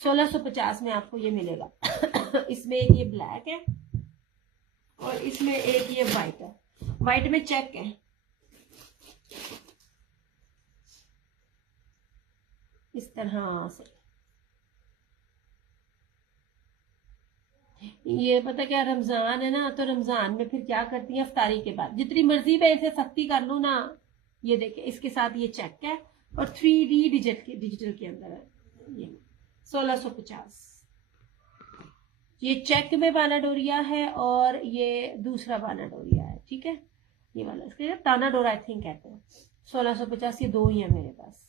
1650 में आपको ये मिलेगा। इसमें एक ये ब्लैक है और इसमें एक ये व्हाइट है। व्हाइट में चेक है, इस तरह से। ये पता क्या, रमजान है ना, तो रमजान में फिर क्या करती है, अफ्तारी के बाद जितनी मर्जी मैं इसे सख्ती कर लूं ना। ये देखिए, इसके साथ ये चेक है और 3D डिजिटल के अंदर है ये 1650। ये चेक में बाना डोरिया है और ये दूसरा बाना डोरिया है, ठीक है। ये वाला इसके ताना डोरा आई थिंक कहते हैं। 1650 ये दो ही है मेरे पास।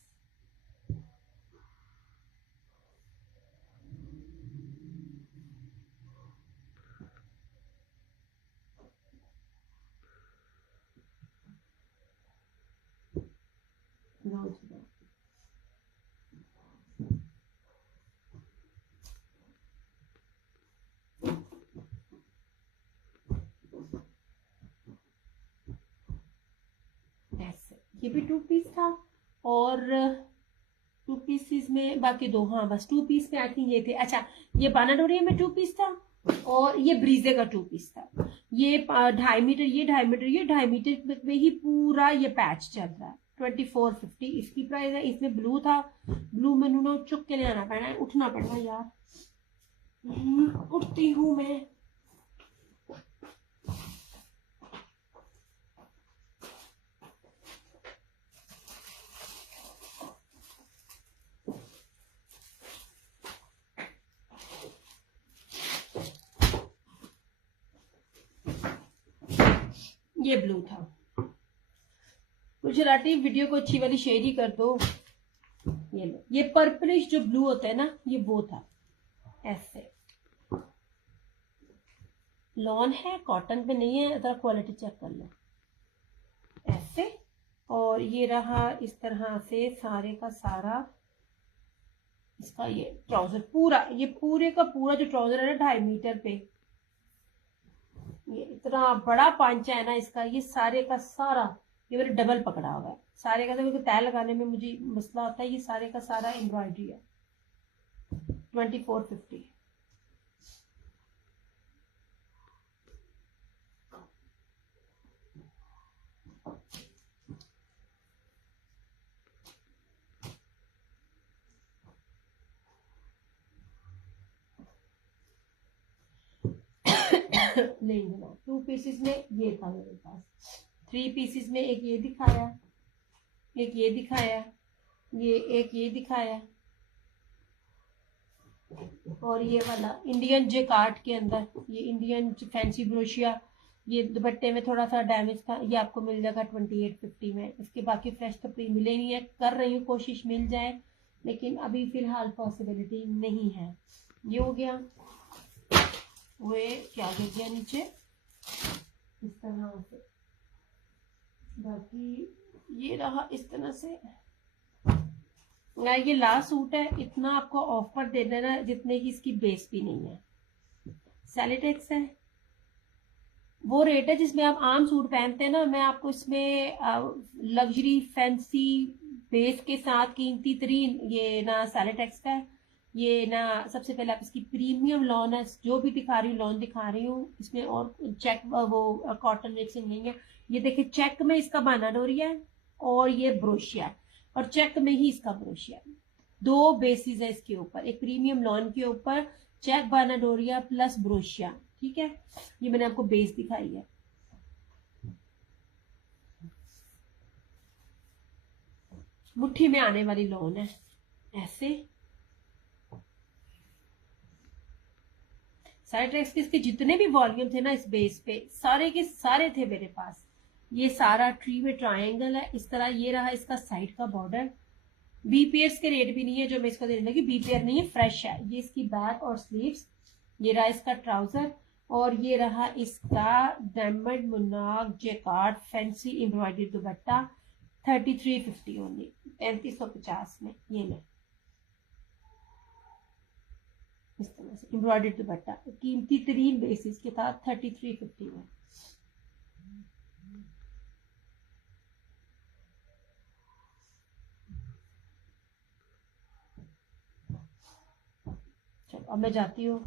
ऐसे ये भी 2 पीस था और 2 पीसेस में बाकी दो, हाँ बस 2 पीस में आई थिंक ये थे। अच्छा, ये बानाडोरिया में 2 पीस था और ये ब्रीजे का 2 पीस था। ये 2.5 मीटर, ये 2.5 मीटर, ये 2.5 मीटर में ही पूरा ये पैच चल रहा है। 2450 इसकी प्राइस है। इसमें ब्लू था, ब्लू में ना चुक के ले आना पड़ा, उठना पड़ेगा यार। उठती हूँ मैं। ये ब्लू था। गुजराती वीडियो को अच्छी वाली शेयर ही कर दो। ये लो, ये पर्पलिश जो ब्लू होता है ना, ये वो था। ऐसे लॉन है, कॉटन पे नहीं है, जरा क्वालिटी चेक कर लो। ऐसे, और ये रहा इस तरह से सारे का सारा इसका ये ट्राउजर पूरा, ये पूरे का पूरा जो ट्राउजर है ना 2.5 मीटर पे, ये इतना बड़ा पांचा है ना इसका, ये सारे का सारा ये मेरे डबल पकड़ा हुआ है। सारे का तो तय लगाने में मुझे मसला आता है। ये सारे का सारा एम्ब्रॉयडरी है। 2450। नहीं ना, 2 पीसेस में ये था मेरे पास। 3 पीसेस में एक ये दिखाया, एक ये दिखाया, ये एक ये दिखाया, और ये वाला इंडियन जेकार्ड के अंदर ये इंडियन फैंसी ब्रोशिया। ये दुपट्टे में थोड़ा सा डैमेज था, ये आपको मिल जाएगा 2850 में। इसके बाकी फ्रेश तो प्री मिले नहीं है, कर रही हूँ कोशिश मिल जाए, लेकिन अभी फिलहाल पॉसिबिलिटी नहीं है। ये हो गया, वो क्या गिर गया नीचे इस तरह से। बाकी ये रहा इस तरह से। ये लास्ट सूट है, इतना आपको ऑफर दे देना जितने की इसकी बेस भी नहीं है। सैलिटेक्स है, वो रेट है जिसमें आप आम सूट पहनते हैं ना। मैं आपको इसमें लग्जरी फैंसी बेस के साथ कीमती तरीन ये ना सैलिटेक्स का है। ये ना सबसे पहले आप इसकी प्रीमियम लॉन है, जो भी दिखा रही हूँ लॉन दिखा रही हूँ, इसमें और चेक वो कॉटन मिक्सिंग नहीं है। ये देखिए, चेक में इसका बाना डोरिया है और ये ब्रोशिया है, और चेक में ही इसका ब्रोशिया है। 2 बेसिस है इसके ऊपर, एक प्रीमियम लॉन के ऊपर चेक बाना डोरिया प्लस ब्रोशिया, ठीक है। ये मैंने आपको बेस दिखाई है। मुट्ठी में आने वाली लॉन है ऐसे। साइट्रेक्स के इसके जितने भी वॉल्यूम थे ना इस बेस पे, सारे के सारे थे मेरे पास। ये सारा ट्री में ट्रायंगल है इस तरह। ये रहा इसका साइड का बॉर्डर। बी पेयर्स के रेट भी नहीं है जो मैं इसको देने लगी, बी पेयर नहीं है, फ्रेश है। ये इसकी बैक और स्लीव्स। ये रहा इसका ट्राउजर, और ये रहा इसका डायमंड मुनाक jacquard fancy embroidery dupatta. 3350 only, 3550 में ये ले। इस तरह से एम्ब्रॉयडरी दुपट्टा कीमती तरीन बेसिस के साथ 3350 में। अब मैं जाती हूँ,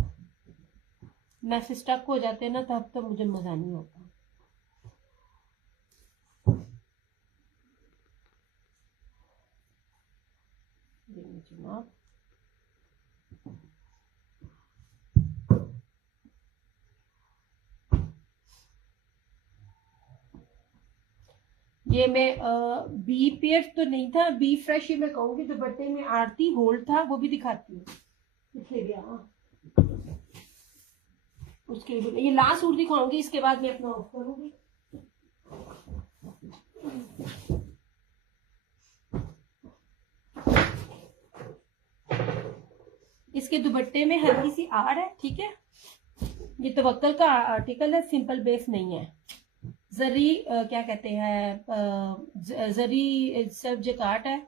मैसेज स्टक हो जाते हैं ना, तब तो मुझे मजा नहीं आता। जनाब ये मैं बी पेयर तो नहीं था, बी फ्रेश ही मैं कहूंगी। दुपट्टे में आरती होल्ड था, वो भी दिखाती हूँ। कितने गया उसके ये लास्ट सूट दिखाऊंगी, इसके बाद मैं अपना ऑफ करूंगी। इसके दुपट्टे में हल्की सी आड़ है, ठीक है। ये तवक्कल का आर्टिकल है, सिंपल बेस नहीं है। जरी क्या कहते हैं, जरी सब जकाट है।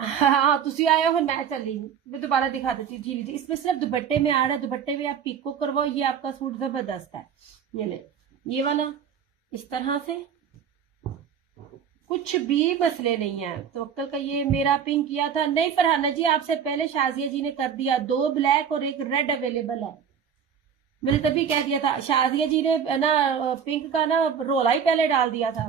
हाँ तुसी आए हो, मैं चली मैं दोबारा दिखा देती हूँ। जी जी, इसमें सिर्फ दुपट्टे में आ रहा है, दुपट्टे में आप पिको करवाओ, ये आपका सूट जबरदस्त है। ये ले, ये वाला इस तरह से, कुछ भी मसले नहीं है। तो अक्कल का ये मेरा पिंक किया था नहीं फरहाना जी, आपसे पहले शाजिया जी ने कर दिया। 2 ब्लैक और 1 रेड अवेलेबल है, मैंने तभी कह दिया था। शाजिया जी ने ना पिंक का ना रोला ही पहले डाल दिया था।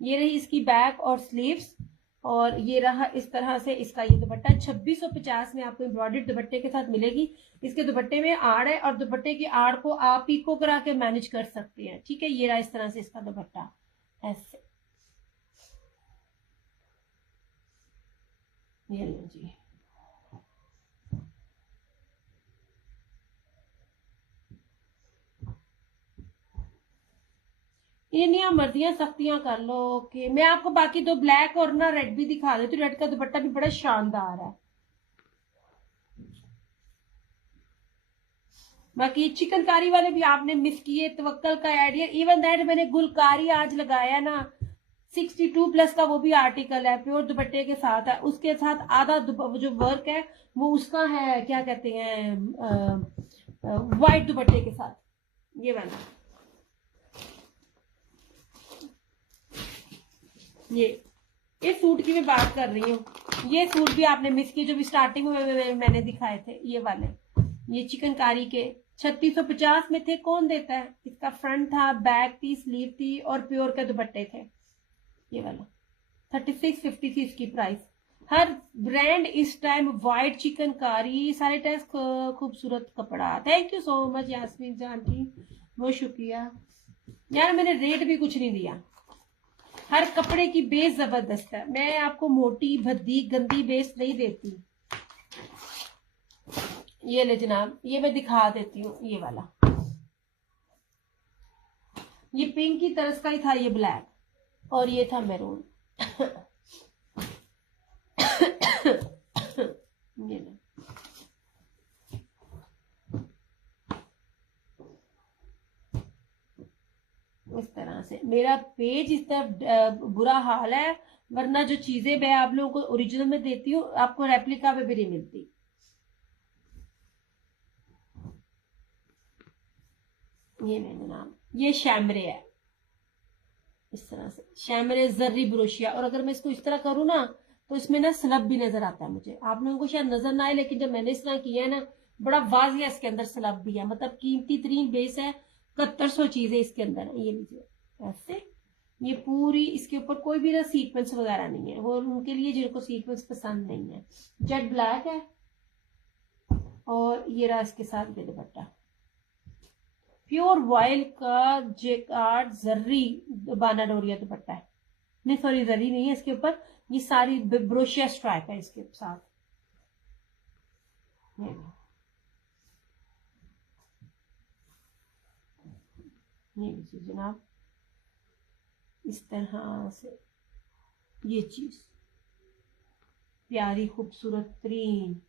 ये रही इसकी बैक और स्लीव्स, और ये रहा इस तरह से इसका ये दुपट्टा। 2650 में आपको एम्ब्रॉयडर्ड दुपट्टे के साथ मिलेगी। इसके दुपट्टे में आड़ है, और दुपट्टे की आड़ को आप पीको करा के मैनेज कर सकते हैं, ठीक है। ये रहा इस तरह से इसका दुपट्टा, ऐसे। ये लो जी, ये नहीं आप मर्जियां सख्तियां कर लो कि मैं आपको बाकी 2 ब्लैक और ना रेड भी दिखा देती हूँ। रेड का दुपट्टा भी बड़ा शानदार है। बाकी चिकनकारी वाले भी आपने मिस किए, तवक्कल का आइडिया। इवन दैट मैंने गुलकारी आज लगाया ना, 62+ का वो भी आर्टिकल है, प्योर दुपट्टे के साथ है। उसके साथ आधा जो वर्क है वो उसका है, क्या कहते हैं, व्हाइट दुपट्टे के साथ, ये वाला। ये इस सूट की मैं बात कर रही हूँ। ये सूट भी आपने मिस किए, जो भी स्टार्टिंग में मैंने दिखाए थे, ये वाले। ये चिकनकारी के 3650 में थे। कौन देता है? इसका फ्रंट था, बैक थी, स्लीव थी, और प्योर के दुपट्टे थे। ये वाला 3650 थी इसकी प्राइस। हर ब्रांड इस टाइम व्हाइट चिकनकारी, सारे टेस्ट खूबसूरत कपड़ा। Thank you so much Yasmin जान की, बहुत शुक्रिया यार। मैंने रेट भी कुछ नहीं दिया, हर कपड़े की बेस जबरदस्त है। मैं आपको मोटी भद्दी गंदी बेस नहीं देती। ये ले जनाब, ये मैं दिखा देती हूँ। ये वाला, ये पिंक की तरह का ही था, ये ब्लैक, और ये था मैरून। ये ले, इस तरह से मेरा पेज इस तरह बुरा हाल है, वरना जो चीजें मैं आप लोगों को ओरिजिनल में देती हूँ, आपको रेप्लिका में भी नहीं मिलती। ये ले जनाब, ये शैमरे है, इस तरह से शैमरे जर्री ब्रोशिया। और अगर मैं इसको इस तरह करूँ ना, तो इसमें ना स्लब भी नजर आता है मुझे। आप लोगों को शायद नजर ना आए, लेकिन जब मैंने इस तरह किया है ना, बड़ा वाजिया इसके अंदर स्लब भी है। मतलब कीमती तरीन बेस है, 7100 चीजें इसके अंदर है। ये लीजिए ऐसे, ये पूरी इसके ऊपर कोई भी ना सीक्वेंस वगैरह नहीं है, वो उनके लिए जिनको सीक्वेंस पसंद नहीं है। जेट ब्लैक है, और ये रहा इसके साथ ये दुपट्टा, प्योर वॉयल का जेकार्ड जर्री बाना डोरिया दुपट्टा है। नहीं सॉरी, जर्री नहीं है इसके ऊपर, ये सारी ब्रोशिया स्ट्राइप है इसके साथ। ये लीजिए जनाब, इस तरह से ये चीज प्यारी खूबसूरत तरीन।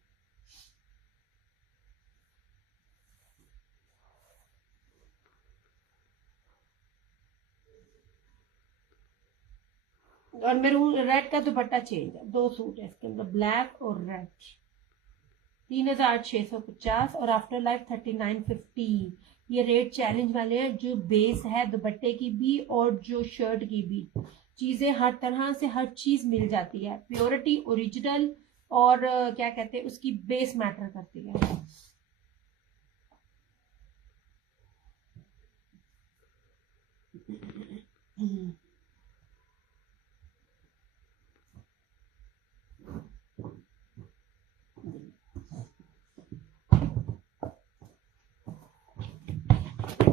और मेरून रेड का दुपट्टा चेंज है, 2 सूट है इसके अंदर, ब्लैक और रेड। 3650 और आफ्टर लाइफ 3950। ये रेट चैलेंज वाले हैं। जो बेस है दुपट्टे की भी और जो शर्ट की भी, चीजें हर तरह से हर चीज मिल जाती है। प्योरिटी ओरिजिनल और क्या कहते हैं उसकी बेस मैटर करती है।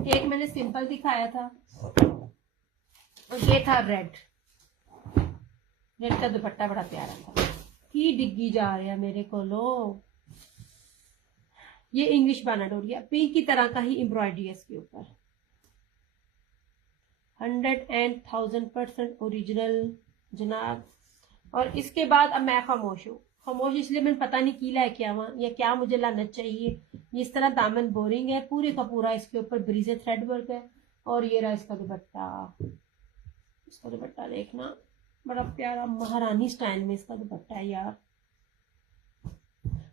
एक मैंने सिंपल दिखाया था और ये था रेड। रेड का दुपट्टा बड़ा प्यारा था। की डिग्गी जा रहा है मेरे को लो। ये इंग्लिश बानाडोरिया पिंक की तरह का ही एम्ब्रॉयडरी है इसके ऊपर। 100% ओरिजिनल जनाब। और इसके बाद अब मैं खामोश हूँ। खामोश इसलिए मैंने पता नहीं की ला क्या वहां या क्या मुझे लाना चाहिए। ये इस तरह दामन बोरिंग है पूरे का पूरा। इसके ऊपर ब्रीजे थ्रेड वर्क है और ये रहा इसका दुपट्टा। इसका दुपट्टा देखना बड़ा प्यारा महारानी स्टाइल में इसका दुपट्टा है यार।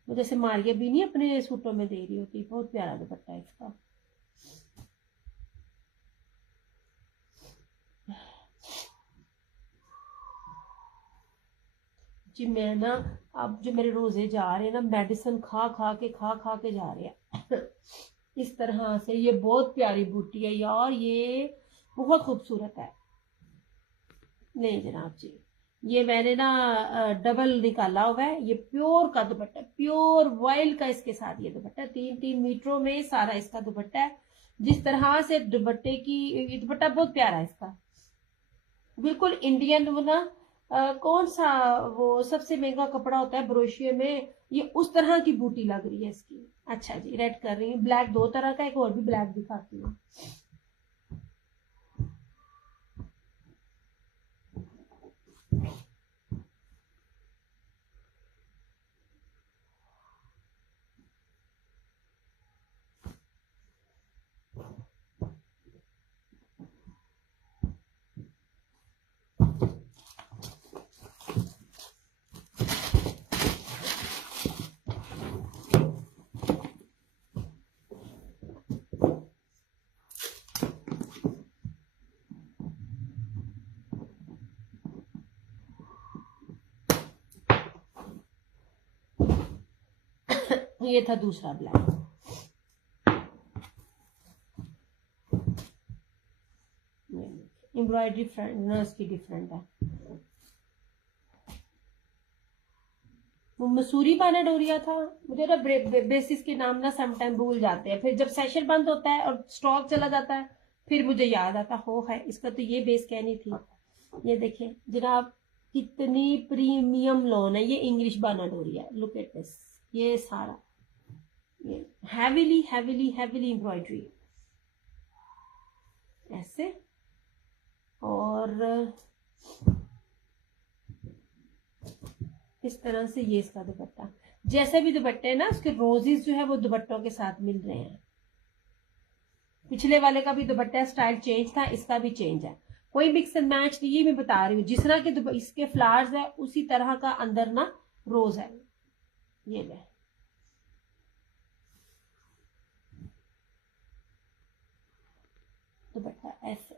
वो जैसे मारिया भी नहीं अपने सूटों में दे रही होती। बहुत प्यारा दुपट्टा है इसका। जी मैं ना अब जो मेरे रोजे जा रहे हैं ना मेडिसिन खा खा के जा रहे हैं इस तरह से। ये बहुत प्यारी बूटी है यार। ये बहुत खूबसूरत है। नहीं जनाब जी ये मैंने ना डबल निकाला हुआ है। ये प्योर का दुपट्टा प्योर वाइल्ड का इसके साथ ये दुपट्टा 3-3 मीटरों में सारा इसका दुपट्टा है। जिस तरह से दुपट्टे की ये दुपट्टा बहुत प्यारा है इसका। बिल्कुल इंडियन वो ना कौन सा वो सबसे महंगा कपड़ा होता है ब्रोशिया में। ये उस तरह की बूटी लग रही है इसकी। अच्छा जी रेड कर रही है। ब्लैक दो तरह का एक और भी ब्लैक दिखाती हूँ। ये था दूसरा ब्लैक। एम्ब्रॉयडरी फ्रंट इसकी डिफरेंट है। वो मसूरी बानाडोरिया था। मुझे ना बेसिस के नाम ना समटाइम भूल जाते हैं। फिर जब सेशन बंद होता है और स्टॉक चला जाता है फिर मुझे याद आता हो है इसका तो ये बेस कहनी थी। ये देखें जनाब कितनी प्रीमियम लॉन है। ये इंग्लिश बानाडोरिया लुक एट दिस। ये सारा ये हैवीली हैवीली हैवीली एम्ब्रॉयडरी ऐसे। और इस तरह से ये इसका दुपट्टा। जैसे भी दुपट्टे है ना उसके रोजेस जो है वो दुपट्टों के साथ मिल रहे हैं। पिछले वाले का भी दुपट्टा स्टाइल चेंज था इसका भी चेंज है। कोई मिक्स एंड मैच नहीं। ये मैं बता रही हूँ जिस तरह के इसके फ्लावर्स है उसी तरह का अंदर ना रोज है। ये ले दुपट्टा ऐसे।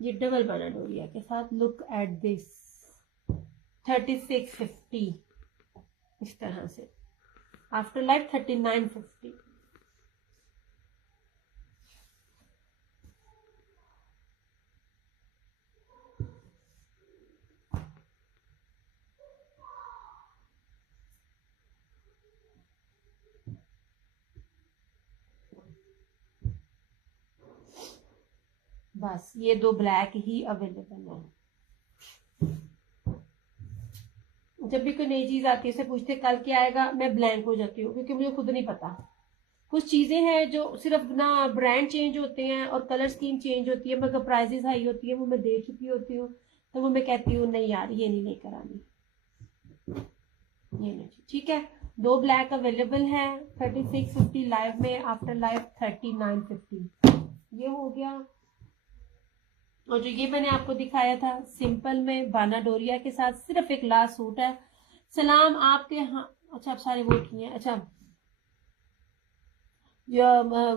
ये डबल बानाडोरिया के साथ लुक एट दिस 3650 इस तरह से। After life 3950। बस ये दो ब्लैक ही अवेलेबल है। जब भी कोई नई चीज आती है उसे पूछते कल क्या आएगा मैं ब्लैंक हो जाती हूँ क्योंकि मुझे खुद नहीं पता। कुछ चीजें हैं जो सिर्फ ना ब्रांड चेंज होते हैं और कलर स्कीम चेंज होती है मगर प्राइसेस हाई होती है वो मैं देख चुकी होती हूँ। तो वो मैं कहती हूँ नहीं यार ये नहीं लेकर आनी। ये नहीं ठीक है। दो ब्लैक अवेलेबल है 3650 लाइव में। After live 3950। ये हो गया। और जो ये मैंने आपको दिखाया था सिंपल में बानाडोरिया के साथ सिर्फ एक लास्ट सूट है। सलाम आपके यहाँ। अच्छा आप सारे वोट किए। अच्छा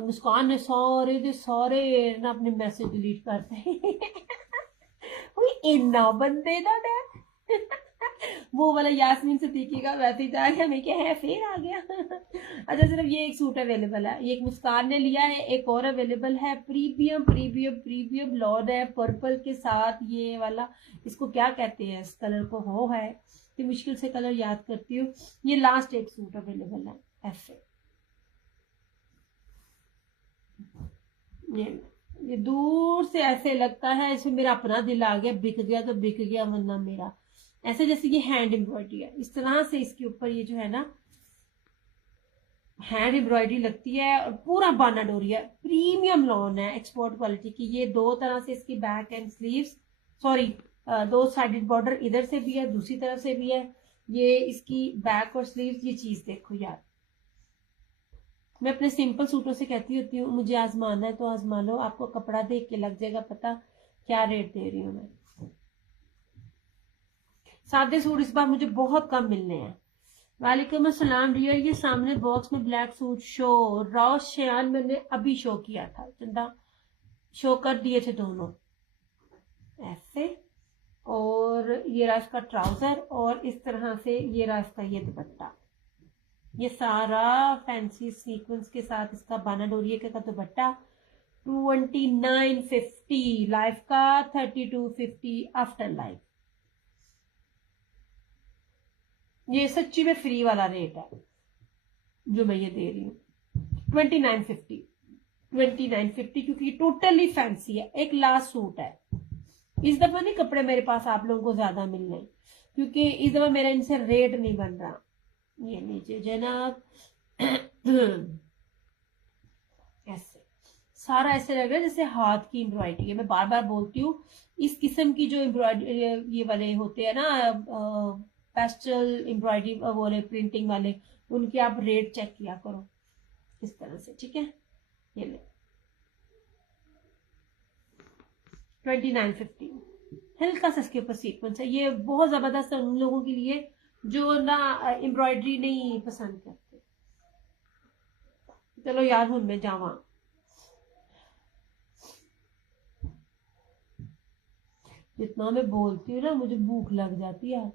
मुस्कान ने सारे ना अपने मैसेज डिलीट करते इन्ना बंदे दा वो वाला यास्मीन सिद्दीकी का मैसेज आ गया, मैं क्या है फिर आ गया। अच्छा सिर्फ ये एक सूट अवेलेबल है, ये एक मुस्कान ने लिया है, एक और अवेलेबल है, प्रीमियम प्रीमियम प्रीमियम लॉन है पर्पल के साथ, ये वाला इसको क्या कहते हैं इस कलर को, हो है तो मुश्किल से कलर याद करती हूँ। ये लास्ट एक सूट अवेलेबल है ऐसे, ये दूर से ऐसे लगता है इसमें मेरा अपना दिल आ गया, बिक गया तो बिक गया वरना मेरा, ऐसे जैसे ये हैंड एम्ब्रॉयडरी है इस तरह से इसके ऊपर ये जो है ना हैंड एम्ब्रॉयडरी लगती है और पूरा बाना डोरी है, प्रीमियम लॉन है एक्सपोर्ट क्वालिटी की। ये दो तरह से इसकी बैक एंड स्लीव्स, सॉरी दो साइडेड बॉर्डर इधर से भी है दूसरी तरफ से भी है, ये इसकी बैक और स्लीव्स, ये चीज देखो यार, मैं अपने सिंपल सूटों से कहती होती हूँ मुझे आजमाना है तो आजमा लो, आपको कपड़ा देख के लग जाएगा पता क्या रेट दे रही हूँ मैं। सादे सूट इस बार मुझे बहुत कम मिलने हैं। वालेकुम अस्सलाम डियर, ये सामने बॉक्स में ब्लैक सूट शो रॉ शेयान मैंने अभी शो किया था, चंदा शो कर दिए थे दोनों ऐसे, और ये रहा इसका ट्राउजर और इस तरह से ये रहा इसका ये दुपट्टा, ये सारा फैंसी सीक्वेंस के साथ इसका बाना डोरिये का दुपट्टा 2950 लाइफ का, 3250 आफ्टर लाइफ। ये सच्ची में फ्री वाला रेट है जो मैं ये दे रही हूँ, 2950 क्योंकि टोटली फैंसी है, एक लास्ट सूट है। इस दफा नहीं कपड़े मेरे पास आप लोगों को ज्यादा मिलने, क्योंकि इस दफा मेरा इनसे रेट नहीं बन रहा। ये नीचे जनाब ऐसे सारा ऐसे लग रहा है जैसे हाथ की एम्ब्रॉयडरी है, मैं बार बार बोलती हूँ इस किस्म की जो एम्ब्रॉयडरी ये वाले होते हैं ना पेस्टल एम्ब्रॉयडरी वाले प्रिंटिंग वाले, उनके आप रेट चेक किया करो इस तरह से, ठीक है। ये ले 2950, हल्का सा इसके ऊपर सीक्वेंस है, ये बहुत जबरदस्त है उन लोगों के लिए जो ना एम्ब्रॉयडरी नहीं पसंद करते। चलो यार हूं मैं जावा, जितना मैं बोलती हूँ ना मुझे भूख लग जाती है।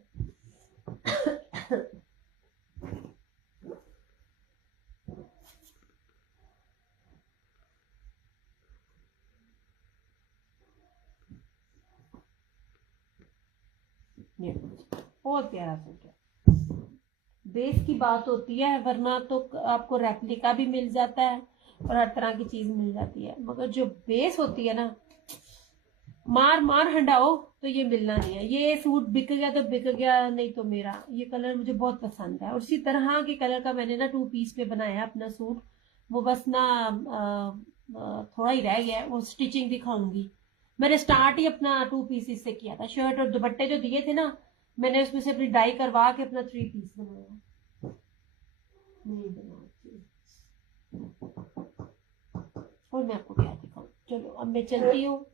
ये बहुत प्यारा सूट है, बेस की बात होती है वरना तो आपको रेप्लिका भी मिल जाता है और हर तरह की चीज मिल जाती है, मगर जो बेस होती है ना मार मार हंडाओ तो ये मिलना नहीं है। ये सूट बिक गया तो बिक गया, नहीं तो मेरा ये कलर मुझे बहुत पसंद है और इसी तरह के कलर का मैंने ना 2 पीस में बनाया अपना सूट, वो बस ना थोड़ा ही रह गया है, वो स्टिचिंग दिखाऊंगी। मैंने स्टार्ट ही अपना 2 पीस से किया था, शर्ट और दुपट्टे जो दिए थे ना मैंने उसमें से अपनी डाई करवा के अपना 3 पीस बनाया। और मैं आपको क्या दिखाऊं, चलो अब मैं चलती हूँ,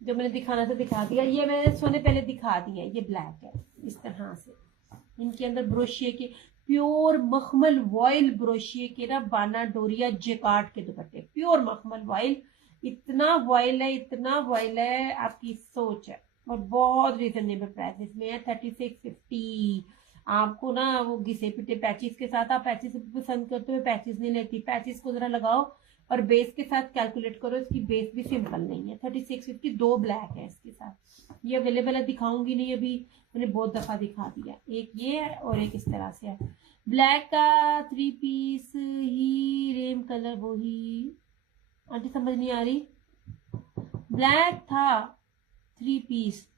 जो मैंने दिखाना था दिखा दिया। ये मैंने सोने पहले दिखा दिया, ये ब्लैक है इस तरह से, इनके अंदर ब्रोशिये के प्योर मखमल वॉयल ब्रोशिये के ना बाना डोरिया जेकार्ड के दुपट्टे, प्योर मखमल वॉयल, इतना वॉयल है इतना वॉयल है आपकी सोच है, और बहुत रीजनेबल प्राइस में है 3650। आपको ना वो घिसे पिटे पैचिस के साथ, आप पैचिस पसंद करते हो, पैचिस नहीं लेती, पैचिस को जरा लगाओ और बेस के साथ कैलकुलेट करो, इसकी बेस भी सिंपल नहीं है। 3650 दो ब्लैक है इसके साथ, ये अवेलेबल है, दिखाऊंगी नहीं अभी, मैंने बहुत दफा दिखा दिया। एक ये है और एक इस तरह से है, ब्लैक का 3 पीस ही, रेम कलर वो ही, आंटी समझ नहीं आ रही, ब्लैक था 3 पीस,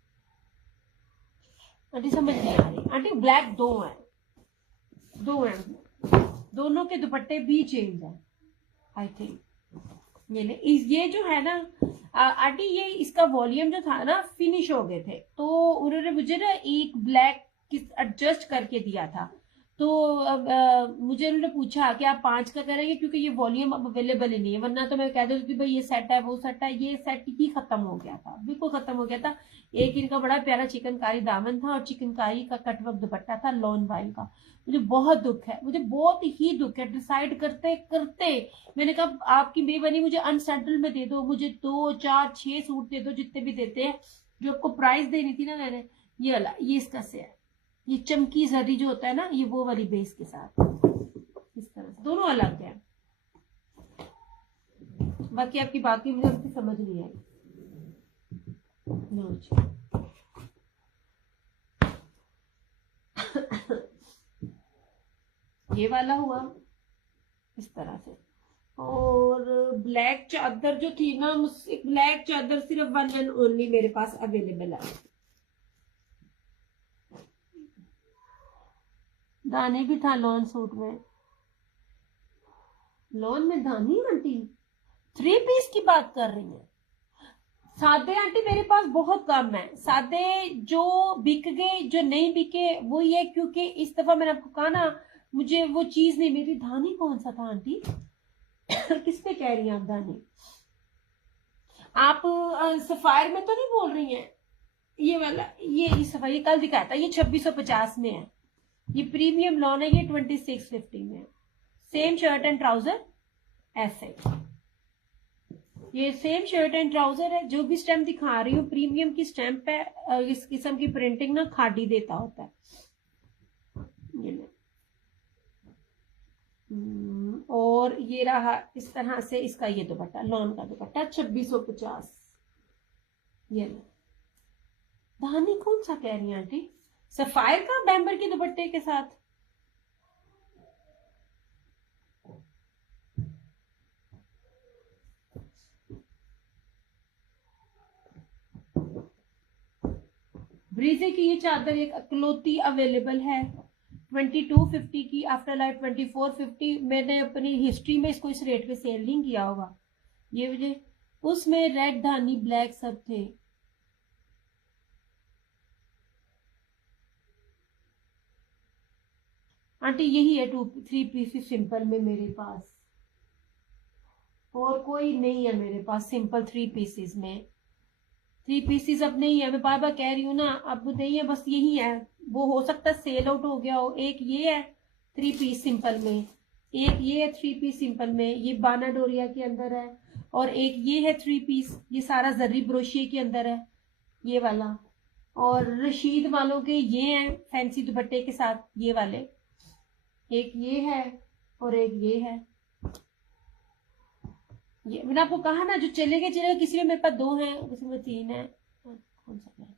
आंटी समझ नहीं आ रही आंटी, ब्लैक दो है दोनों के दुपट्टे भी चेंज है आई थिंक। ये जो है ना आंटी, ये इसका वॉल्यूम जो था ना फिनिश हो गए थे, तो उन्होंने मुझे ना एक ब्लैक एडजस्ट करके दिया था, तो मुझे उन्होंने पूछा कि आप 5 का करेंगे क्योंकि ये वॉल्यूम अब अवेलेबल ही नहीं है, वरना तो मैं कह देती थी भाई ये सेट है वो सेट है, ये सेट ही खत्म हो गया था, बिल्कुल खत्म हो गया था। एक इनका बड़ा प्यारा चिकनकारी दामन था और चिकनकारी का कटवर्क दुपट्टा था लॉन वाइल का। मुझे बहुत दुख है, मुझे बहुत ही दुख है, डिसाइड करते करते मैंने कहा आपकी बेबनी मुझे अनसेटल में दे दो, मुझे 2 4 6 सूट दे दो जितने भी देते हैं, जो आपको प्राइस देनी थी ना मैंने, ये वाला ये इसका से है, ये चमकी जरी जो होता है ना, ये वो वाली बेस के साथ इस तरह से, दोनों अलग है। बाकी आपकी बाकी मुझे आपकी समझ नहीं आई। नो जी। ये वाला हुआ इस तरह से। और ब्लैक चादर जो थी ना, मुझसे ब्लैक चादर सिर्फ 1 एंड ओनली मेरे पास अवेलेबल है। दाने भी था लॉन सूट में। लॉन में दानी आंटी 3 पीस की बात कर रही है? सादे आंटी मेरे पास बहुत कम है। सादे जो बिक गए, जो नहीं बिके वो ये, क्योंकि इस दफा मैंने आपको कहा ना, मुझे वो चीज नहीं मिली। धानी कौन सा था आंटी? किस पे कह रही हैं आप धानी? आप सफायर में तो नहीं बोल रही हैं? ये वाला, ये सफायर, ये कल दिखाया था, ये 2650 में है। ये प्रीमियम लॉन है, ये 2650 में है। सेम शर्ट एंड ट्राउजर ऐसे, ये सेम शर्ट एंड ट्राउजर है। जो भी स्टैम्प दिखा रही हूँ प्रीमियम की स्टैम्प है। इस किस्म की प्रिंटिंग ना खादी देता होता है। ये ले। और ये रहा इस तरह से इसका ये दुपट्टा, लॉन का दुपट्टा 2650। ये ले। धानी कौन सा कह रही है आंटी? सफायर का बैम्बर के दुपट्टे के साथ। ब्रीजे की ये चादर एक अकलौती अवेलेबल है 2250 की। After life 2450। मैंने अपनी हिस्ट्री में इसको इस रेट पे सेल नहीं किया होगा। ये मुझे उसमें रेड धानी ब्लैक सब थे। आंटी यही है 3 पीसेस सिंपल में मेरे पास, और कोई नहीं है मेरे पास सिंपल 3 पीसेस में। 3 पीसेस अब नहीं है, मैं बार बार कह रही हूँ ना, अब नहीं है, बस यही है। वो हो सकता है सेल आउट हो गया हो। एक ये है 3 पीस सिंपल में, एक ये है 3 पीस सिंपल में, ये बाना डोरिया के अंदर है, और एक ये है 3 पीस, ये सारा जर्री ब्रोशिए के अंदर है ये वाला। और रशीद वालों के ये हैं फैंसी दुपट्टे के साथ ये वाले। एक ये है और एक ये है। ये मैंने आपको कहा ना, जो चलेगा चलेगा। किसी में मेरे पास 2 हैं, किसी में 3 है। कौन सा है?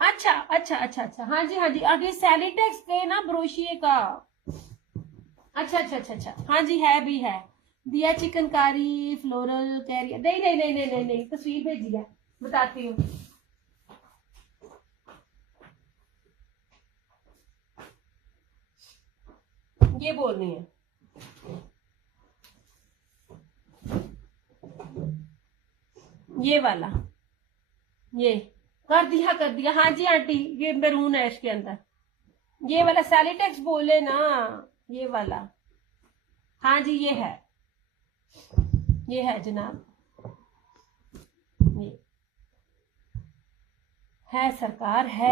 अच्छा अच्छा अच्छा अच्छा, हाँ जी हाँ जी। और ये सैलिटेक्स के ना ब्रोशिए का। अच्छा अच्छा अच्छा अच्छा, हाँ जी है भी है। दिया चिकनकारी फ्लोरल कैरियर। नहीं नहीं नहीं नहीं नहीं नहीं, तस्वीर भेजी है, बताती हूँ। ये बोल रही है ये वाला, ये कर दिया कर दिया। हाँ जी आंटी, ये मैरून है इसके अंदर। ये वाला सैलिटेक्स बोले ना, ये वाला। हाँ जी ये है जनाब, ये है सरकार, है।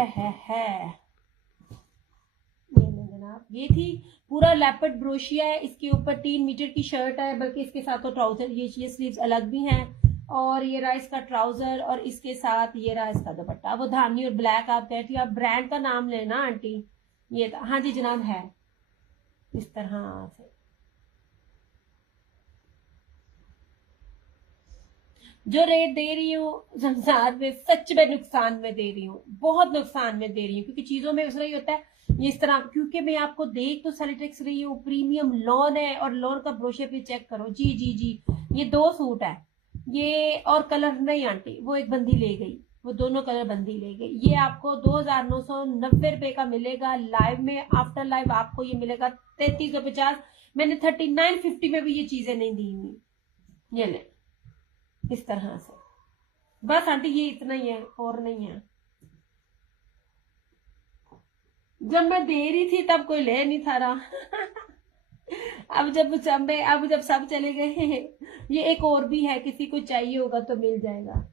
ये ले जनाब, ये थी पूरा लैपर्ड ब्रोशिया है। इसके ऊपर 3 मीटर की शर्ट है, बल्कि इसके साथ तो ट्राउजर, ये स्लीव्स अलग भी हैं। और ये रहा इसका ट्राउजर, और इसके साथ ये रहा इसका दुपट्टा। वो धानी और ब्लैक आप कहती हो, आप ब्रांड का नाम लेना आंटी। ये हाँ जी जनाब है इस तरह से। जो रेट दे रही हूँ संसार में, सच में नुकसान में दे रही हूँ, बहुत नुकसान में दे रही हूँ, क्योंकि चीजों में उसमें होता है ये इस तरह। क्योंकि मैं आपको देख तो सैलिटेक्स रही हूँ, प्रीमियम लॉन है, और लॉन का ब्रोशर भी चेक करो। जी जी जी, ये 2 सूट है ये, और कलर नहीं आंटी, वो एक बंदी ले गई, वो दोनों कलर बंदी ले गई। ये आपको 2990 रुपए का मिलेगा लाइव में। आफ्टर लाइव आपको ये मिलेगा 3350। मैंने 3950 में भी ये चीजें नहीं दी हुई। ये ले इस तरह से। बस आंटी ये इतना ही है, और नहीं है। जब मैं दे रही थी तब कोई ले नहीं था रहा। अब जब सब चले गए, ये एक और भी है, किसी को चाहिए होगा तो मिल जाएगा।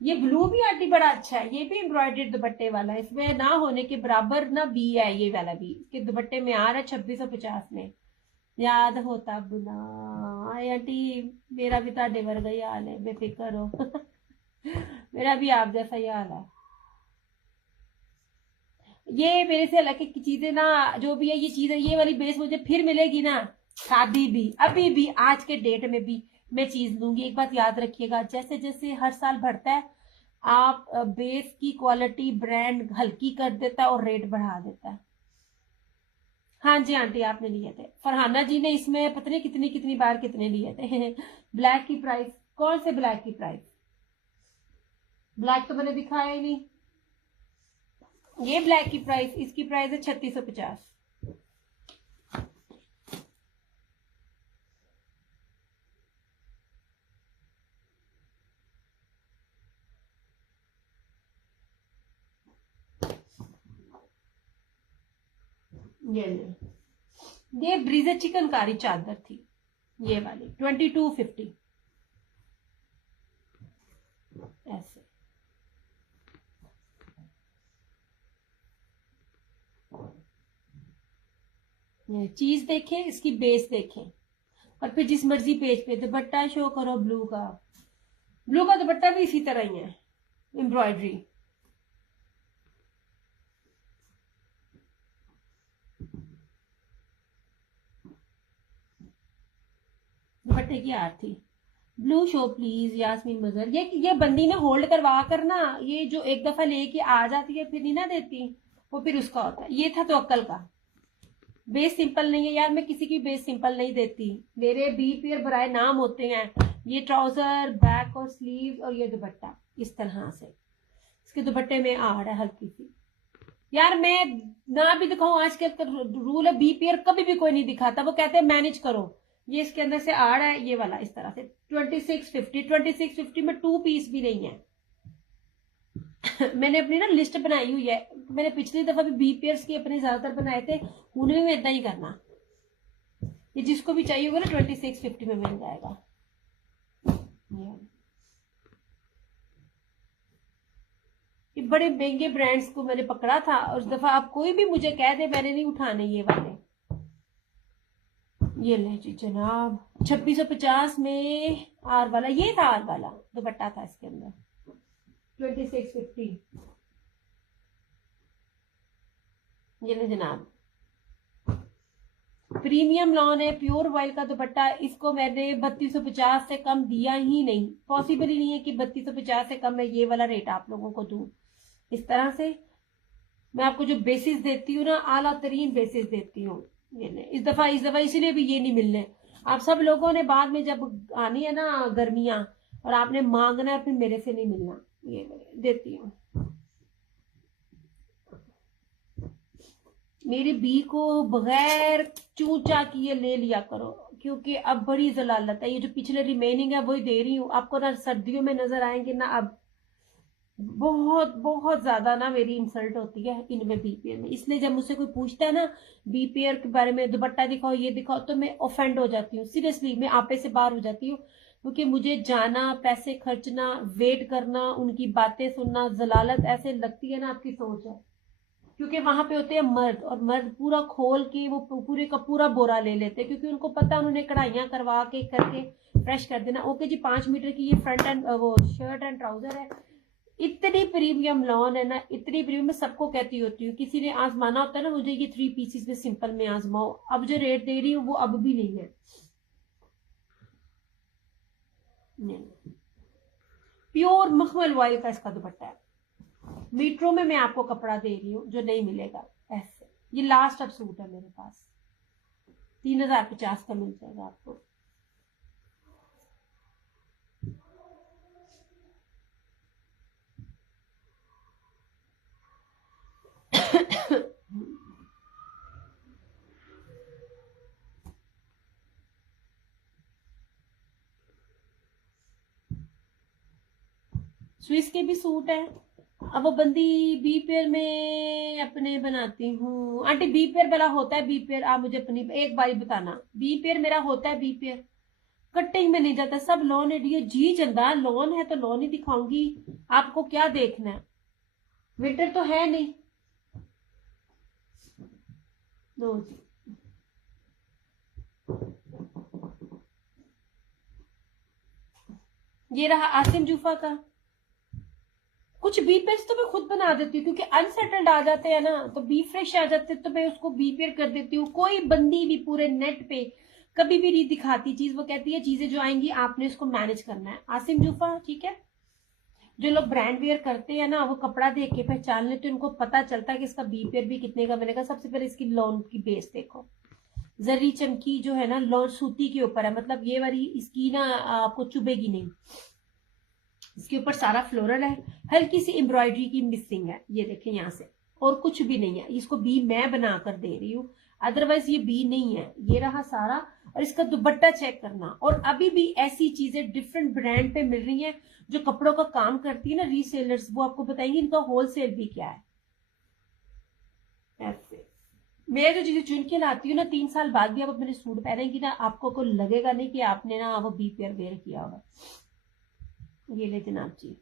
ये ब्लू भी आंटी बड़ा अच्छा है, ये भी एम्ब्रॉयडर्ड दुपट्टे वाला है। इसमें ना होने के बराबर ना बी है, ये वाला भी इसके दुपट्टे में आ रहा है 2650 में। याद होता बुला हाय आंटी, मेरा भी ताडे वर्गा ही हाल है, बेफिक्र हो। मेरा भी आप जैसा ही हाल है। ये मेरे से अलग की चीजें ना, जो भी है ये चीजें, ये वाली बेस मुझे फिर मिलेगी ना, शादी भी, अभी भी, आज के डेट में भी मैं चीज लूंगी। एक बात याद रखिएगा, जैसे जैसे हर साल बढ़ता है, आप बेस की क्वालिटी ब्रांड हल्की कर देता है और रेट बढ़ा देता है। हाँ जी आंटी, आपने लिए थे, फरहाना जी ने इसमें पता नहीं कितनी कितनी बार कितने लिए थे। ब्लैक की प्राइस, कौन से ब्लैक की प्राइस? ब्लैक तो मैंने दिखाया ही नहीं। ये ब्लैक की प्राइस, इसकी प्राइस है 3650। ये ब्रीजे चिकनकारी चादर थी, ये वाली 2250 ऐसे। ये चीज देखें, इसकी बेस देखें, और फिर जिस मर्जी पेज पे दुपट्टा शो करो ब्लू का। ब्लू का दुपट्टा भी इसी तरह ही है, एम्ब्रॉयडरी। दुपट्टे की आर थी। ब्लू शो प्लीज यास्मीन मजर। ये बंदी ने होल्ड करवा कर ना, ये जो एक दफा लेके आ जाती है फिर नहीं ना देती, वो फिर उसका होता है। ये था तो अक्ल का। बेस सिंपल नहीं है यार, मैं किसी की बेस सिंपल नहीं देती, मेरे बी पेयर बराए नाम होते हैं। ये ट्राउजर, बैक और स्लीव, और ये दुपट्टा इस तरह से। इसके दुपट्टे में आड़ है हल्की सी। यार मैं ना भी दिखाऊं, आजकल का रूल है, बी पेयर कभी भी कोई नहीं दिखाता, वो कहते हैं मैनेज करो। ये इसके अंदर से आड़ है, ये वाला इस तरह से 2650 में 2 पीस भी नहीं है। मैंने अपनी ना लिस्ट बनाई हुई है, मैंने पिछली दफा भी बी पेयर्स की अपने ज्यादातर बनाए थे, उनमें भी इतना ही करना। ये जिसको भी चाहिए होगा ना 2650 में मिल जाएगा। ये बड़े महंगे ब्रांड्स को मैंने पकड़ा था, और उस दफा आप कोई भी मुझे कह दे, मैंने नहीं उठाने ये वाले। ये ले जी जनाब, 2650 में आर वाला, ये था आर वाला दुपट्टा था इसके अंदर 2650। ये ले जनाब, प्रीमियम लॉन है, प्योर वाइल का दुपट्टा। इसको मैंने 3250 से कम दिया ही नहीं, पॉसिबल ही नहीं है कि 3250 से कम मैं ये वाला रेट आप लोगों को दूं। इस तरह से मैं आपको जो बेसिस देती हूँ ना, आला तरीन बेसिस देती हूँ। ये इस दफा इसीलिए भी ये नहीं मिलने। आप सब लोगों ने बाद में जब आनी है ना गर्मियां, और आपने मांगना है, फिर मेरे से नहीं मिलना। ये देती हूँ। मेरी बी को बगैर चूचा किए ले लिया करो, क्योंकि अब बड़ी जलालत है। ये जो पिछले रिमेनिंग है वही दे रही हूँ आपको ना, सर्दियों में नजर आएंगे ना। अब बहुत बहुत ज्यादा ना मेरी इंसल्ट होती है इनमें बीपीएल में, इसलिए जब मुझसे कोई पूछता है ना बीपीएल के बारे में, दुपट्टा दिखाओ ये दिखाओ, तो मैं ऑफेंड हो जाती हूँ। सीरियसली मैं आपे से बाहर हो जाती हूँ, क्योंकि मुझे जाना, पैसे खर्चना, वेट करना, उनकी बातें सुनना, जलालत ऐसे लगती है ना, आपकी सोच है। क्योंकि वहां पे होते हैं मर्द, और मर्द पूरा खोल के वो पूरे का पूरा बोरा ले लेते हैं, क्योंकि उनको पता, उन्होंने कढ़ाइयां करवा के करके फ्रेश कर देना। ओके जी, 5 मीटर की ये फ्रंट एंड वो शर्ट एंड ट्राउजर है, इतनी प्रीमियम लॉन है ना, इतनी प्रीमियम। मैं सबको कहती होती हूँ, किसी ने आजमाना होता है ना मुझे, ये 3 पीसीस में सिंपल में आजमाओ। अब जो रेट दे रही हूँ वो अब भी नहीं है। प्योर मखमल ऑयल का इसका दुपट्टा है, मीटरों में मैं आपको कपड़ा दे रही हूँ जो नहीं मिलेगा ऐसे। ये लास्ट अब सूट है मेरे पास, 3050 का मिल जाएगा आपको। स्विस के भी सूट है। अब वो बंदी बी पेयर में अपने बनाती हूँ आंटी। बी पेयर वाला होता है, बी पेयर आप मुझे अपनी एक बारी बताना, बी पेयर मेरा होता है बी पेयर, कटिंग में नहीं जाता, सब लॉन है। ये जी चंदा लॉन है तो लॉन ही दिखाऊंगी, आपको क्या देखना है, विंटर तो है नहीं। नो जी, ये रहा आसिम जूफा का। कुछ बी पेयर्स तो मैं खुद बना देती हूँ, क्योंकि अनसेटल्ड आ जाते हैं ना, तो बी फ्रेश आ जाते हैं, तो मैं उसको बी पेयर कर देती हूँ। कोई बंदी भी पूरे नेट पे कभी भी नहीं दिखाती चीज, वो कहती है चीजें जो आएंगी आपने उसको मैनेज करना है। आसिम जूफा, ठीक है। जो लोग ब्रांड वेयर करते हैं ना, वो कपड़ा देख के पहचान लेते हैं, उनको पता चलता है कि इसका बी पेयर भी कितने का मिलेगा। सबसे पहले इसकी लॉन की बेस देखो, जरी चमकी जो है ना, लॉन सूती के ऊपर है, मतलब ये वाली इसकी ना आपको चुभेगी नहीं। इसके ऊपर सारा फ्लोरल है, हल्की सी एम्ब्रॉयडरी की मिसिंग है, ये देखें यहाँ से, और कुछ भी नहीं है। इसको बी मैं बनाकर दे रही हूँ, अदरवाइज ये बी नहीं है। ये रहा सारा, और इसका दुपट्टा चेक करना। और अभी भी ऐसी चीजें डिफरेंट ब्रांड पे मिल रही हैं जो कपड़ों का काम करती है ना, रीसेलर्स, वो आपको बताएंगे इनका होलसेल भी क्या है। ऐसे मैं जो चीजें चुन के लाती हूँ ना, 3 साल बाद भी आप अपने सूट पहनेंगी ना, आपको कोई लगेगा नहीं कि आपने ना वो बी पेयर वेयर किया होगा। ये ले जनाब जी,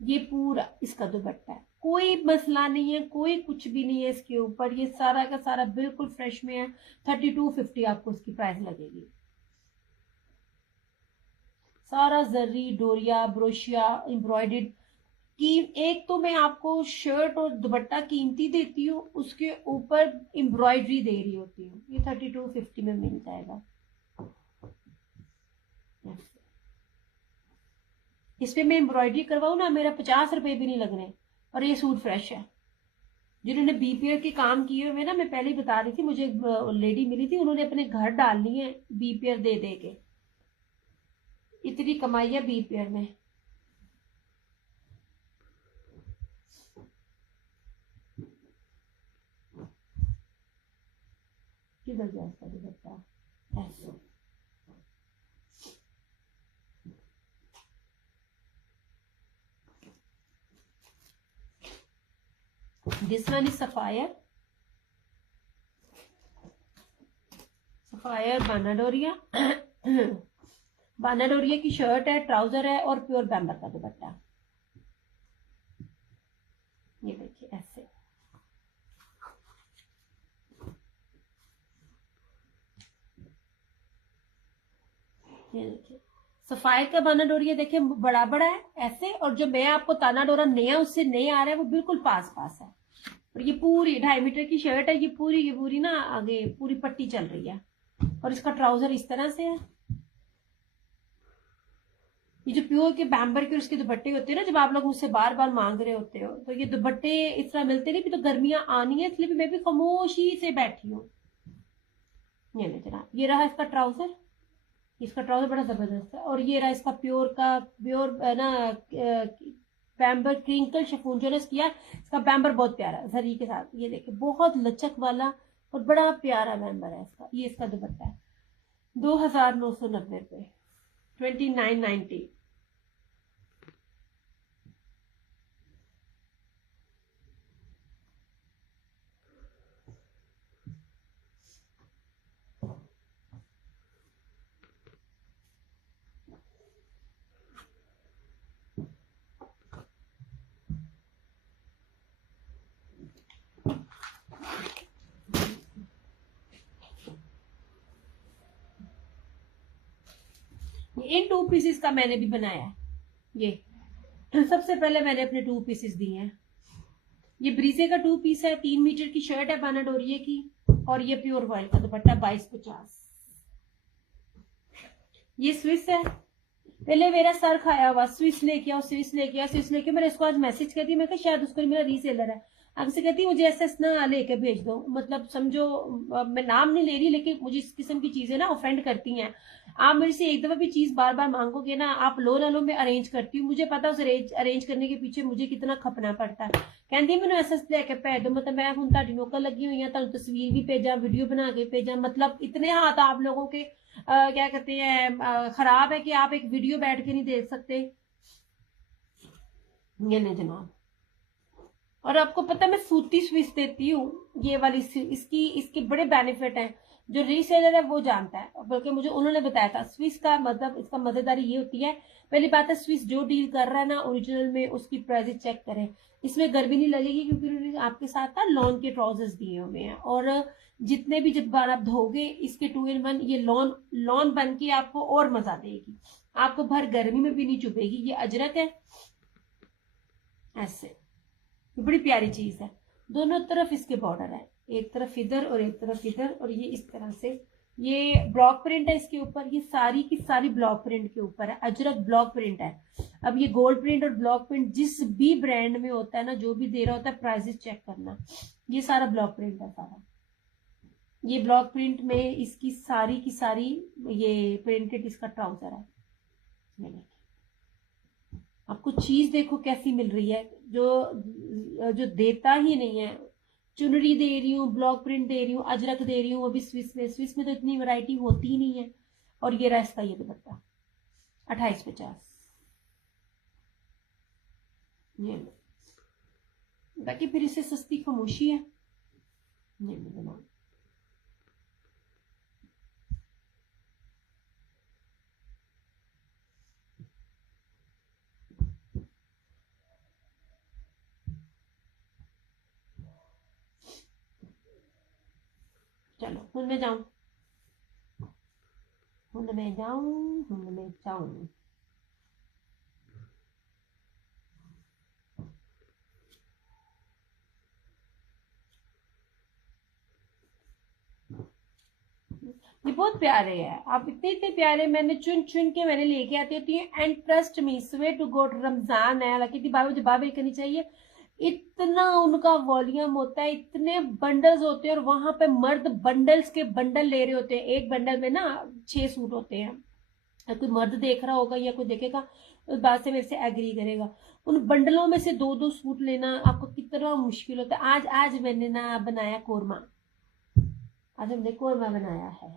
ये पूरा इसका दुपट्टा है, कोई मसला नहीं है, कोई कुछ भी नहीं है इसके ऊपर। ये सारा का सारा बिल्कुल फ्रेश में है। 3250 आपको इसकी प्राइस लगेगी। सारा जरी, डोरिया, ब्रोशिया, एम्ब्रॉयडेड की। एक तो मैं आपको शर्ट और दुपट्टा कीमती देती हूँ, उसके ऊपर एम्ब्रॉयडरी दे रही होती हूँ। ये 3250 में मिल जाएगा। इसमें मैं एम्ब्रॉयडरी करवाऊँ ना, मेरा 50 रुपए भी नहीं लगने, और ये सूट फ्रेश है। जिन्होंने बीपीआर के काम किए हुए ना, मैं पहले ही बता रही थी, मुझे एक लेडी मिली थी, उन्होंने अपने घर डाल ली है बीपीआर दे दे के। इतनी कमाई है बीपीआर में। किधर गया इसका दुपट्टा? ऐसे this one is sapphire, sapphire बानाडोरिया। बानाडोरिया की शर्ट है, ट्राउजर है, और प्योर बैम्बर का दुपट्टा। ये देखिए ऐसे। ये देखिए सफायर का बाना डोरिया, देखिए बड़ा बड़ा है ऐसे, और जो मैं आपको ताना डोरा नया उससे नया आ रहा है वो बिल्कुल पास पास है। और ये पूरी 2.5 मीटर की शर्ट है, ये पूरी ना आगे पूरी पट्टी चल रही है, और इसका ट्राउजर इस तरह से है। ये जो प्योर के बैम्बर के उसके दुपट्टे होते हैं ना, जब आप लोग मुझसे बार बार मांग रहे होते हो, तो ये दुपट्टे इस तरह मिलते नहीं, भी तो गर्मियां आनी है, इसलिए भी मैं भी खामोशी से बैठी हूँ। ये ले जरा, ये रहा इसका ट्राउजर। इसका ट्राउजर बड़ा जबरदस्त है। और ये रहा इसका प्योर ना बैम्बर क्रिंकल शिफॉन जो किया। इसका बैम्बर बहुत प्यारा है जरी के साथ, ये देखिए बहुत लचक वाला और बड़ा प्यारा बैम्बर है इसका। ये इसका दुपट्टा है, 2990 रुपए, 2990। इन 2 पीसेस का मैंने भी बनाया है। ये सबसे पहले मैंने अपने 2 पीसेस दिए हैं। ये ब्रीजे का 2 पीस है, 3 मीटर की शर्ट है बानाडोरिये की, और ये प्योर वॉयल का दुपट्टा 2250। ये स्विस है, पहले मेरा सर खाया हुआ स्विस लेके आओ, स्विस लेके आओ, स्विस लेके। मैंने इसको आज मैसेज कर दिया, मैं कहा शायद उसको मेरा रीसेलर है। आगे से कहती मुझे ऐसा ना लेके भेज दो, मतलब समझो मैं नाम नहीं ले रही, लेकिन मुझे इस किस्म की चीजें ना ऑफेंड करती हैं। आप मेरे से एक दफा भी चीज बार बार मांगोगे ना, आप लो ना लो, मैं अरेंज करती हूँ। मुझे पता उस अरेंज करने के पीछे मुझे कितना खपना पड़ता है। कहती मैंने ऐसा लेके भेज दो, मतलब मैं हूं ताड़ी नौकर लगी हुई है, तस्वीर भी भेजा, वीडियो बना के भेजा, मतलब इतने हाथ आप लोगों के क्या कहते हैं खराब है कि आप एक वीडियो बैठ के नहीं देख सकते। ये नहीं जनाब। और आपको पता है मैं सूती स्विच देती हूँ, ये वाली इसकी इसके बड़े बेनिफिट हैं। जो रीसेलर है वो जानता है, बल्कि मुझे उन्होंने बताया था। स्विस का मतलब इसका मजेदारी ये होती है, पहली बात है स्विस जो डील कर रहा है ना ओरिजिनल में उसकी प्राइस चेक करें, इसमें गर्मी नहीं लगेगी क्योंकि उन्होंने आपके साथ ना लॉन के ट्राउजर्स दिए हुए हैं, और जितने भी जब बार आप धोगे इसके 2 in 1 ये लॉन लॉन बन के आपको और मजा देगी, आपको भर गर्मी में भी नहीं चुभेगी। ये अजरक है ऐसे, बड़ी प्यारी चीज है। दोनों तरफ इसके बॉर्डर है, एक तरफ इधर और एक तरफ इधर, और ये इस तरह से ये ब्लॉक प्रिंट है इसके ऊपर, ये सारी की सारी ब्लॉक प्रिंट के ऊपर है, अजरक ब्लॉक प्रिंट है। अब ये गोल्ड प्रिंट और ब्लॉक प्रिंट जिस भी ब्रांड में होता है ना, जो भी दे रहा होता है प्राइसेस चेक करना, ये सारा ब्लॉक प्रिंट है सारा। ये ब्लॉक प्रिंट में इसकी सारी की सारी ये प्रिंटेड इसका ट्राउजर है। ये देखिए, आपको चीज देखो कैसी मिल रही है, जो जो देता ही नहीं है। चुनरी दे रही हूँ, ब्लॉक प्रिंट दे रही हूँ, अजरक दे रही हूँ, अभी स्विस में तो इतनी वैरायटी होती ही नहीं है। और ये रहा इसका ये दुपट्टा 2850। ये बाकी फिर इससे सस्ती खामोशी है। ये बना चलो हूं मैं जाऊं, हूं मैं जाऊं, हूं मैं जाऊं। ये बहुत प्यारे हैं, आप इतने इतने प्यारे मैंने चुन चुन के मैंने लेके आती होती है। एंड ट्रस्ट मी स्वे टू गॉड रमजान है, हालांकि बाबे करनी चाहिए, इतना उनका वॉल्यूम होता है, इतने बंडल्स होते हैं, और वहां पे मर्द बंडल्स के बंडल ले रहे होते हैं। एक बंडल में ना 6 सूट होते हैं। कोई मर्द देख रहा होगा या कोई देखेगा उस बात से मेरे से एग्री करेगा, उन बंडलों में से 2-2 सूट लेना आपको कितना मुश्किल होता है। आज आज मैंने ना बनाया कोरमा, आज हमने कोरमा बनाया है।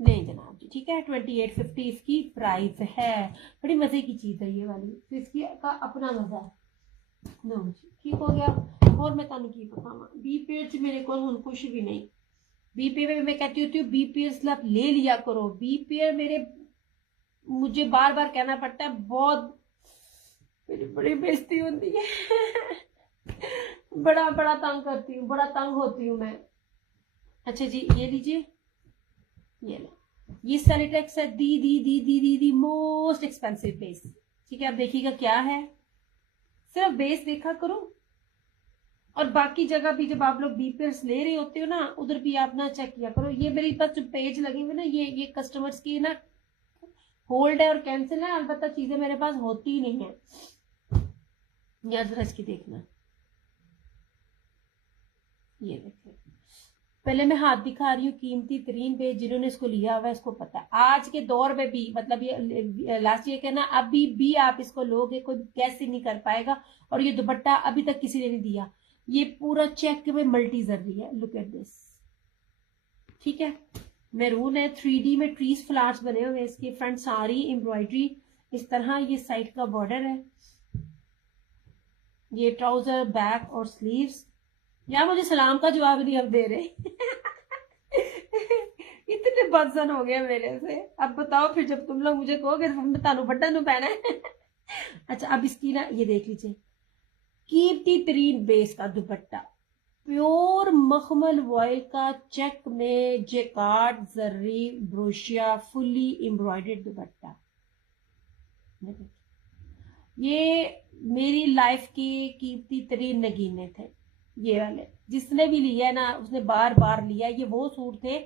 नहीं जनाब जी, ठीक है, 2850 इसकी प्राइस है। बड़ी मजे की चीज है ये वाली, तो इसकी का अपना मजा है। लो जी ठीक हो गया। और मैं तुम की बतावा, बी पेयर मेरे को हम कुछ भी नहीं। बी पेयर में मैं कहती होती हूँ बी पेयर स्लैब ले लिया करो। बी पेयर मेरे मुझे बार बार कहना पड़ता है, बहुत मेरी बड़ी बेइज्जती होती है। बड़ा बड़ा तंग करती हूँ, बड़ा तंग होती हूँ मैं। अच्छा जी ये लीजिए, ये लो, ये सेलिटेक्स है दी मोस्ट एक्सपेंसिव बेस। ठीक है, आप देखिएगा क्या है, सिर्फ बेस देखा करो, और बाकी जगह भी जब आप लोग बीपीएस ले रहे होते हो ना, उधर भी आप ना चेक किया करो। ये मेरे पास जो पेज लगे हुए ना, ये कस्टमर्स की ना होल्ड है और कैंसिल है, अलबत्ता चीजें मेरे पास होती ही नहीं है। या जरा इसकी देखना, ये देखिए, पहले मैं हाथ दिखा रही हूँ कीमती तरीन पे, जिन्होंने इसको लिया हुआ है इसको पता है। आज के दौर में भी, मतलब ये लास्ट ईयर कहना, अभी भी आप इसको लोगे कोई गैस ही नहीं कर पाएगा। और ये दुपट्टा अभी तक किसी ने नहीं दिया, ये पूरा चेक में मल्टी जर्री है, लुक एट दिस। ठीक है, मैरून है, 3D में ट्रीज फ्लावर्स बने हुए, इसके फ्रंट सारी एम्ब्रॉयडरी इस तरह, ये साइड का बॉर्डर है, ये ट्राउजर बैक और स्लीव्स। यार मुझे सलाम का जवाब नहीं अब दे रहे। इतने बदसन हो गए मेरे से। अब बताओ फिर जब तुम लोग मुझे कहोगे तो तानू बड्डा नु पहना है। अच्छा अब इसकी ना ये देख लीजिए, कीमती तरीन बेस का दुपट्टा, प्योर मखमल वॉयल का चेक में जेकार्ड जर्री ब्रोशिया फुल्ली एम्ब्रॉयडर्ड दुपट्टा। ये मेरी लाइफ के कीमती तरीन नगीने थे ये वाले। जिसने भी लिया है ना उसने बार बार लिया। ये वो सूट थे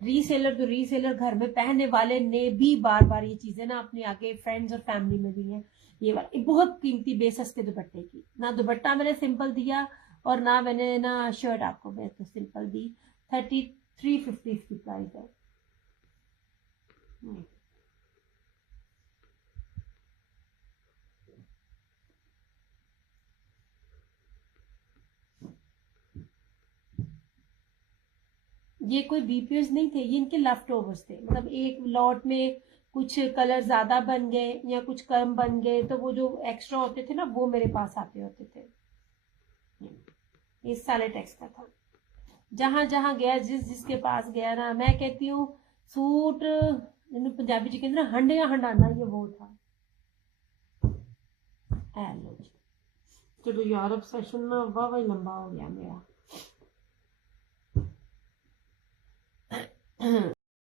रीसेलर, जो रीसेलर घर में पहनने वाले ने भी बार बार ये चीजें ना अपने आगे फ्रेंड्स और फैमिली में दी हैं। ये वाला बहुत कीमती बेसस के दुपट्टे की, ना दुपट्टा मैंने सिंपल दिया और ना मैंने ना शर्ट आपको मैं तो सिंपल दी। 3350 इसकी प्राइस है। ये कोई बीपीएस नहीं थे, ये इनके लेफ्ट ओवर्स थे, मतलब एक लॉट में कुछ कलर ज्यादा बन गए या कुछ कम बन गए, तो वो जो एक्स्ट्रा होते थे ना वो मेरे पास आते होते थे। ये सैलेटेक्स का था। जहां जहां गया, जिसके पास गया ना, मैं कहती हूँ सूट जिन्हें पंजाबी च कहते ना हंडिया हंडाना, ये वो था। लो जी, चलो यार अब सेशन ना वाह ही लंबा हो गया मेरा।